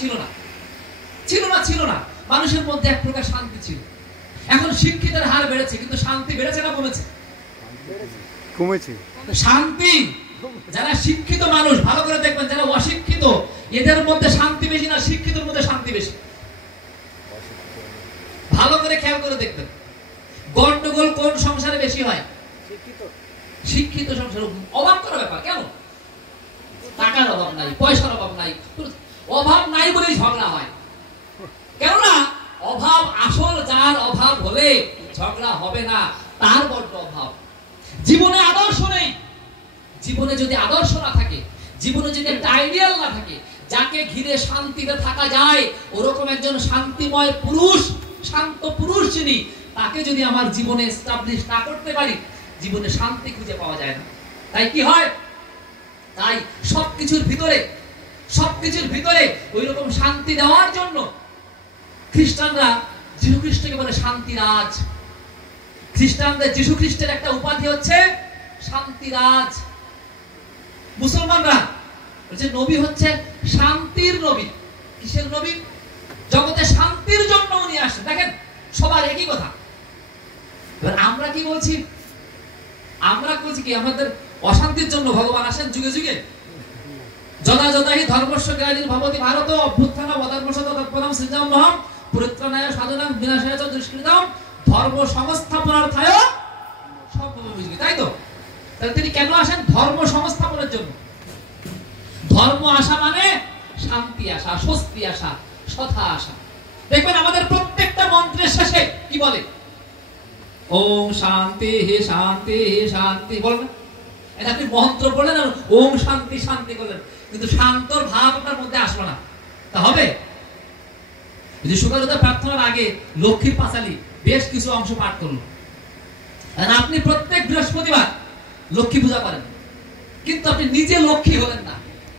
ছিল না, ছিল না, ছিল না। মানুষের মধ্যে এক প্রকার শান্তি ছিল। এখন শিক্ষিতের হার বেড়েছে, কিন্তু শান্তি বেড়েছে না কমেছে? কমেছে। শান্তি, যারা শিক্ষিত মানুষ ভালো করে দেখবেন, যারা অশিক্ষিত এদের মধ্যে শান্তি বেশি না শিক্ষিতের মধ্যে শান্তি বেশি? ভালো করে খেয়াল করে দেখবেন, গন্ডগোল কোন সংসারে বেশি হয়? শিক্ষিত সংসারে। অভাব করার ব্যাপার। কেন? টাকার অভাব নাই, পয়সার অভাব নাই, অভাব নাই বলেই ঝগড়া হয়। কেননা অভাব, আসল যার অভাব হলে ঝগড়া হবে না, তার বড্ড অভাব। জীবনে আদর্শ নেই। জীবনে যদি আদর্শ না থাকে, জীবনে যদি একটা আইডিয়াল না থাকে, যাকে ঘিরে শান্তিতে থাকা যায়, ওরকম একজন শান্তিময় পুরুষ, শান্ত পুরুষ যিনি, তাকে যদি আমার জীবনে এস্টাবলিশ না করতে পারি, জীবনে শান্তি খুঁজে পাওয়া যায় না। তাই কি হয়? তাই সবকিছুর ভিতরে ওই রকম শান্তি দেওয়ার জন্য খ্রিস্টানরা যীশু খ্রিস্টকে বলে শান্তিরাজ। খ্রিস্টানদের যীশু খ্রিস্টের একটা উপাধি হচ্ছে শান্তিরাজ। মুসলমানরা বলছে নবী হচ্ছে শান্তির নবী। কিসের নবী? জগতে শান্তির জন্য উনি আসেন। দেখেন, সবার একই কথা। এবার আমরা কি বলছি? আমরা বলছি কি আমাদের অশান্তির জন্য ভগবান আসেন যুগে যুগে? যদা যদাহি ধর্মস্য গ্লানির্ভবতি ভারত অভ্যুত্থান অধর্মস্য তৎপরম সৃজনমহম পরিত্রাণায় সাধনাং বিনাশায় চ দুষ্কৃতম ধর্ম সংস্থাপনার্থায় সর্ববিজয়ী। তাই তো? তাহলে তিনি কেন আসেন? ধর্ম সংস্থাপনের জন্য। ধর্ম আসা মানে শান্তি আসা, স্বস্তি আসা, সথা আসা। দেখবেন আমাদের প্রত্যেকটা মন্ত্রের শেষে কি বলে? ওম শান্তি হে শান্তি হে শান্তি বলেন। এটা আপনি মন্ত্র বলেন আর ওম শান্তি শান্তি বলেন, কিন্তু শান্তর ভাব আপনার মধ্যে আসলো না, তা হবে? যদি সকালবেলা প্রার্থনার আগে লক্ষ্মীর পাঁচালী বেশ কিছু অংশ পাঠ করলো, আপনি প্রত্যেক বৃহস্পতিবার লক্ষ্মী পূজা করেন, কিন্তু আপনি নিজে লক্ষ্মী হলেন না।